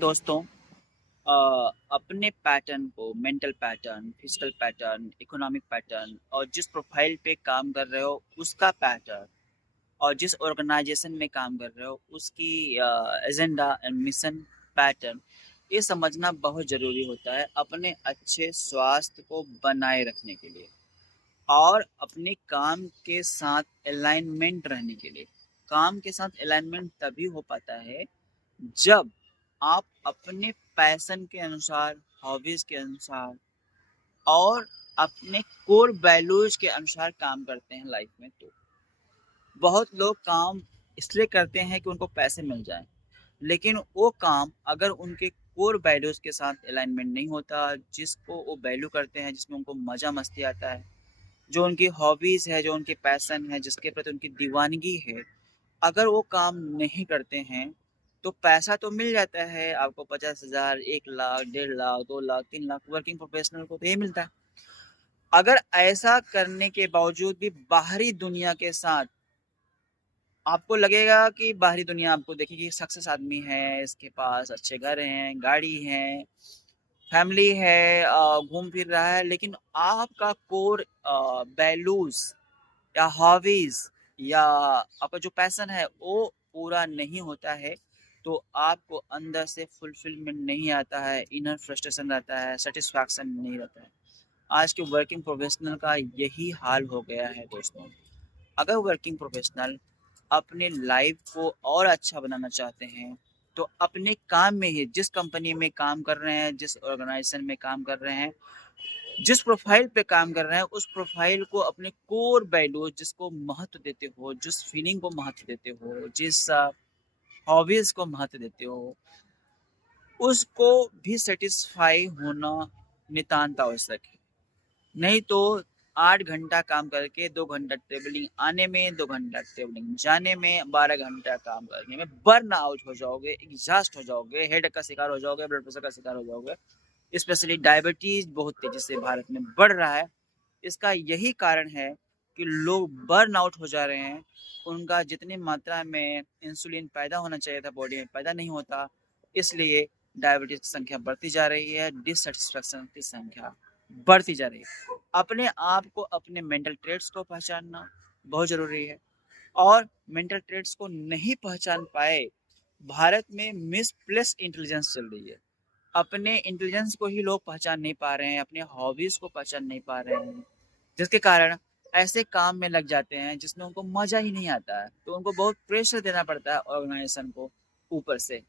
दोस्तों, अपने पैटर्न को mental pattern, physical pattern, economic pattern और जिस प्रोफाइल पे काम कर रहे हो उसका पैटर्न और जिस ऑर्गेनाइजेशन में काम कर रहे हो उसकी एजेंडा एंड मिशन पैटर्न, ये समझना बहुत ज़रूरी होता है अपने अच्छे स्वास्थ्य को बनाए रखने के लिए और अपने काम के साथ अलाइनमेंट रहने के लिए। काम के साथ अलाइनमेंट तभी हो पाता है जब आप अपने पैशन के अनुसार, हॉबीज के अनुसार और अपने कोर वैल्यूज के अनुसार काम करते हैं लाइफ में। तो बहुत लोग काम इसलिए करते हैं कि उनको पैसे मिल जाएं, लेकिन वो काम अगर उनके कोर वैल्यूज के साथ अलाइनमेंट नहीं होता, जिसको वो वैल्यू करते हैं, जिसमें उनको मज़ा मस्ती आता है, जो उनकी हॉबीज है, जो उनके पैशन है, जिसके प्रति उनकी दीवानगी है, अगर वो काम नहीं करते हैं तो पैसा तो मिल जाता है आपको 50,000, 1 लाख, 1.5 लाख, 2 लाख, 3 लाख, वर्किंग प्रोफेशनल को तो ये मिलता है। अगर ऐसा करने के बावजूद भी बाहरी दुनिया के साथ आपको लगेगा कि बाहरी दुनिया आपको देखेगी सक्सेस आदमी है, इसके पास अच्छे घर हैं, गाड़ी है, फैमिली है, घूम फिर रहा है, लेकिन आपका कोर वैल्यूज या हॉबीज या आपका जो पैशन है वो पूरा नहीं होता है, तो आपको अंदर से फुलफिलमेंट नहीं आता है, इनर फ्रस्ट्रेशन रहता है, सेटिस्फैक्शन नहीं रहता है। आज के वर्किंग प्रोफेशनल का यही हाल हो गया है दोस्तों। अगर वर्किंग प्रोफेशनल अपने लाइफ को और अच्छा बनाना चाहते हैं तो अपने काम में ही, जिस कंपनी में काम कर रहे हैं, जिस ऑर्गेनाइजेशन में काम कर रहे हैं, जिस प्रोफाइल पे काम कर रहे हैं, उस प्रोफाइल को अपने कोर वैल्यूज, जिसको महत्व देते हो, जिस फीलिंग को महत्व देते हो, जिस हॉबीज को महत्व देते हो, उसको भी सेटिस्फाई होना नितांत आवश्यक है। नहीं तो 8 घंटा काम करके 2 घंटा ट्रेवलिंग आने में, 2 घंटा ट्रेवलिंग जाने में, 12 घंटा काम करने में बर्न आउट हो जाओगे, एग्जॉस्ट हो जाओगे, हेड का शिकार हो जाओगे, ब्लड प्रेशर का शिकार हो जाओगे। स्पेशली डायबिटीज बहुत तेजी से भारत में बढ़ रहा है। इसका यही कारण है कि लोग बर्न आउट हो जा रहे हैं, उनका जितनी मात्रा में इंसुलिन पैदा होना चाहिए था बॉडी में पैदा नहीं होता, इसलिए डायबिटीज की संख्या बढ़ती जा रही है, डिससेटिस्फैक्शन की संख्या बढ़ती जा रही है। अपने आप को, अपने मेंटल ट्रेड्स को पहचानना बहुत ज़रूरी है और मेंटल ट्रेड्स को नहीं पहचान पाए, भारत में मिसप्लेस इंटेलिजेंस चल रही है। अपने इंटेलिजेंस को ही लोग पहचान नहीं पा रहे हैं, अपने हॉबीज को पहचान नहीं पा रहे हैं, जिसके कारण ऐसे काम में लग जाते हैं जिसमें उनको मजा ही नहीं आता है, तो उनको बहुत प्रेशर देना पड़ता है ऑर्गेनाइजेशन को ऊपर से।